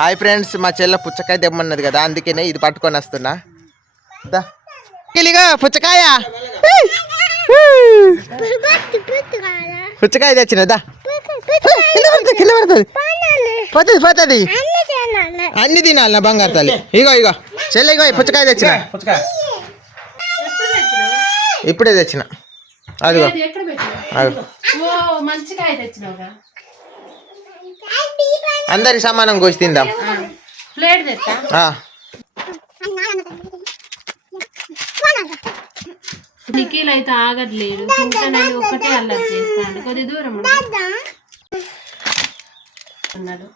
Hi friends, మా చెల్ల పుచ్చకాయ తెమ్మన్నది కదా, అందుకనే ఇది పట్టుకొని వస్తున్నా. పుచ్చకాయ పుచ్చకాయ తెచ్చినదా? పోతుంది పోతుంది, అన్ని తినాలి నా బంగారు తల్లి. ఇగో ఇగో చెల్ల, ఇగో పుచ్చకాయ తెచ్చిన, ఇప్పుడే తెచ్చిన. అదిగో అందరికి సమానం కోసి తిందాం. నిఖిల్ అయితే ఆగట్లేదు, ఒక్కటే అల్లరి చేస్తాడు. కొద్ది దూరం అన్నాడు.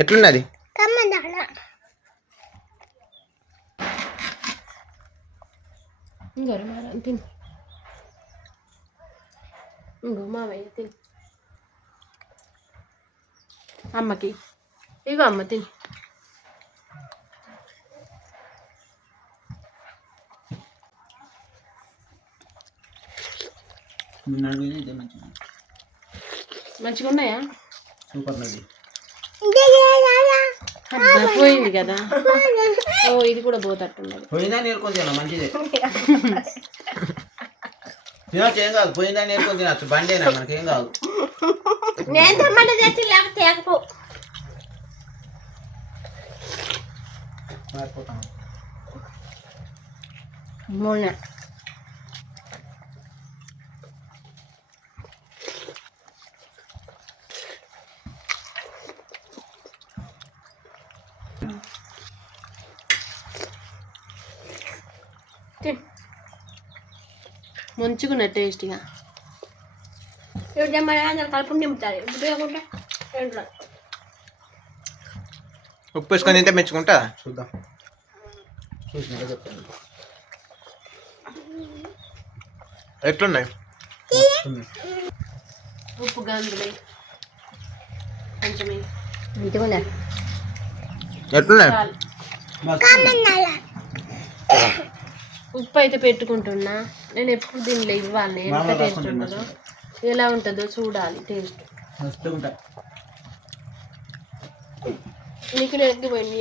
ఎట్లున్నది? ఇంకో మామయ్య తిని, అమ్మకి ఇగో అమ్మ తిని. మంచిగా ఉన్నాయా? పోయింది కదా. ఓ ఇది కూడా పోతట్టున్నది. పోయిందా నేర్కొని మంచిదే. తినొచ్చు, ఏం కాదు. పోయిందా నేర్కొని తినచ్చు, బండేనా మనకేం కాదు. నేను తెమ్మంటే తెచ్చి లేకపోతే తేకపో. మొన్న మంచిగా టేస్ట్గా కలుపు నింపుతారు. ఉప్పు వేసుకొని తింటే మెచ్చుకుంటా. చూద్దాం, చూసినాక చెప్తాను. ఎట్లున్నాయి? ఉప్పు గందులు కొంచెం ఎట్లున్నాయి? ఉప్పు అయితే పెట్టుకుంటున్నా. నేను ఎప్పుడు దీనిలో ఇవ్వాలి, ఎంత టేస్ట్ ఉంటుందో ఎలా ఉంటుందో చూడాలి. టేస్ట్ నీకు ఎక్కిపోయింది.